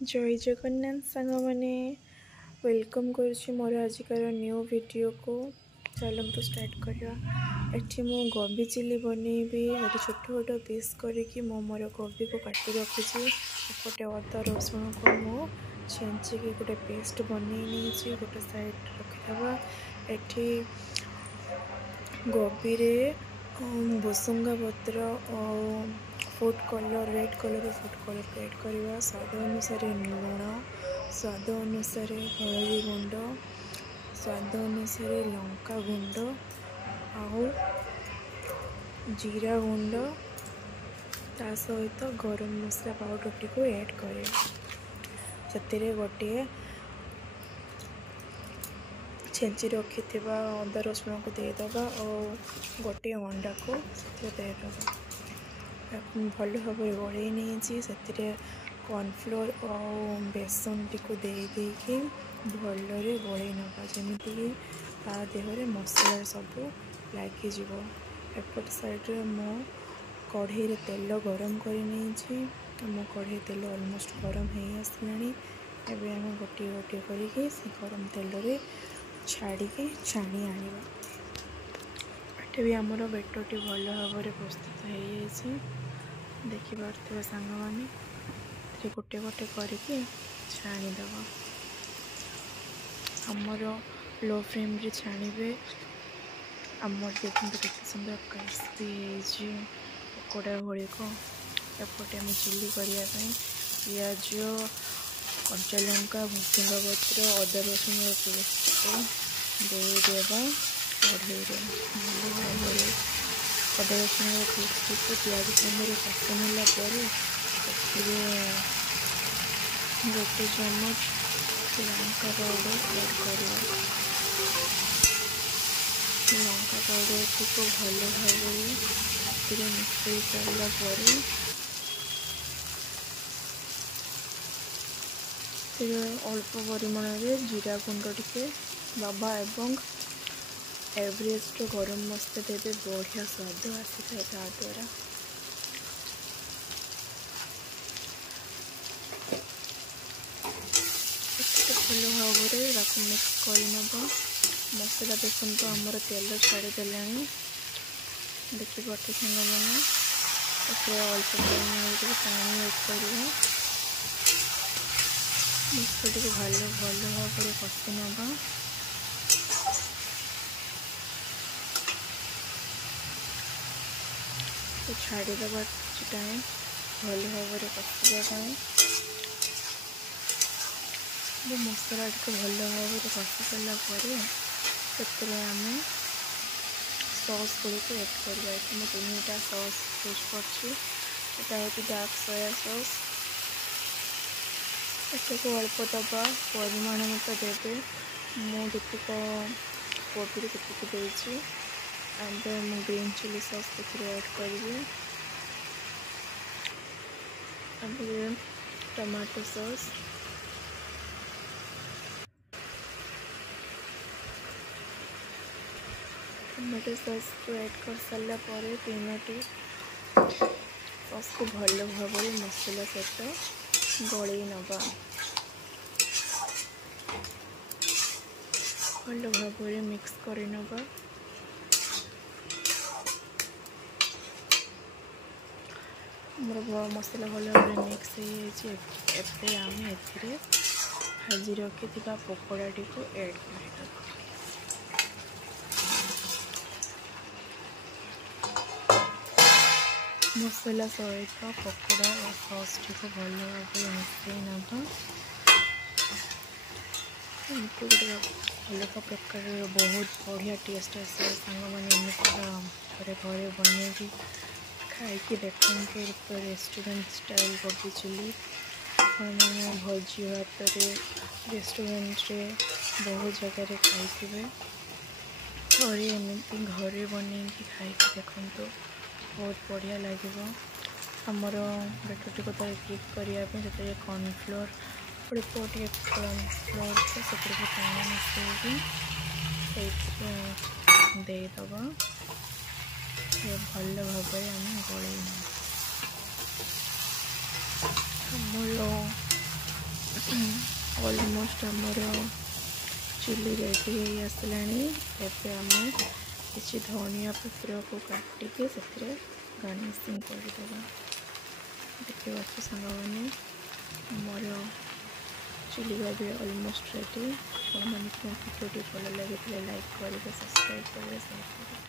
जय जगन्नाथ सांग मैंने वेलकम करुच्ची मोर आजिकार न्यू वीडियो को। चलतु स्टार्ट करवा। एठी मु गोभी चिली बनैबी। ये छोट छोट पीस करके मोर गोभी को काटी रखी। एपटे अदा रसुण को मु छेचिकी गोटे पेस्ट बन गोटे साइड रखीदबा। एठी गोभी रे भुसुंगा पत्र और food colour red colour food colour को ऐड करवा। स्वाद अनुसार लुण, स्वाद अनुसार हलदी गुंड, स्वाद अनुसार लंका गुंड आउ जीरा गुंड ता सहित गरम मसला पाउडर टी को ऐड करवा। से गोटे छेंची रखी अदा रसुण को देदबा और गोटे अंडा को देदबा। भल भाव गोल नहीं से कॉर्नफ्लोर और बेसन टी को देकी भलरे गोल नवा जमीक देहरे मसला सब लगे। एपट साइड्रे मो कढ़ई रे तेल गरम कर मो कढ़ई तेल ऑलमोस्ट गरम हो आसला। एबे आम गोटे गोटे करके से गरम तेल रे छाड़ी छाणी आनिबा। एटे भी आमर बेटरटी भल भाव प्रस्तुत हो जाए। देखिपे सांग मैंने गोटे गोटे करके छाणीदेव। आमर लो फ्लेम रे छाणीबे। आमर देखते केते सुंदर क्रिस्पी पकोड़ा भली को। एपटे आम चिली करने पियाज, कंचा लंका, भुसुंगा पत्र, अदा रसुण पेस्ट को देदेबा। कढ़ई भल भाव अदा रसुण पेस्ट को पियाज सामने कषिनेला गोटे चमच लंका पाउडर ऐड करवा। लंका पाउडर को भल भाव मिसई सारापर अल्प परिमाण में जीरा गुंड टिके दबा एवं एवरेस्ट गरम मसला देवे। बढ़िया स्वाद आसी था द्वारा। भल भाव मिक्स कर मसला देखुन तो आमर तेल छाड़देला। देखिए सांग मैंने अल्प परिमाण पानी ऐड कर मसला टी भल भाव कषि नवा। तो छाड़ीदबा किसी टाइम भल भाव कषापी। मसला टी भल भाव कषि सारापर आम सॉस गुड़िक ऐड करवा। मैं 3टा सॉस यूज कर डार्क सोया सॉस। को अल्प दबा परिमाण मत देवे। मुझे कोबी के and green chilli sauce add करी। टमाटो सॉस, टमाटो सॉस को ऐड कर सारा पर 3टी सॉस को भल भाव मसला सहित गल नवा। भल भाव मिक्स कर नवा। मोर मसला भल भाव मिक्स हो आम ए भाजी रखी पकोड़ा टी को ऐड कर मसला सहित पकोड़ा और सॉस टी को भल भाव मिसई नवा। अलग प्रकार बहुत बढ़िया टेस्ट आसे। सांग मैंने घरे घरे बनैबी खाई देखते। तो रेस्टोरेंट स्टाइल गोभी चिली मैंने भोजी भात रेस्टोरेंट रे बहुत जगह खाई और एमती घरे बन खाई देखते बहुत बढ़िया लगे। आमर बेटरटी को क्लिक करने कॉर्नफ्लोर अल्प टे कॉर्नफ्लोर को पानी मिसई देदब। भल भाव आम गल अमूल ऑलमोस्ट आमर चिली रेडी हो आसलानी। एबे आम किसी धनिया पत्र को काटिके से गार्निशिंग करदेवा। देखिए सांग मैंने मोर चिली भी ऑलमोस्ट रेडी। मैंने भिडियो भल लगे लाइक करेंगे, सब्सक्राइब करेंगे, शेयर करेंगे।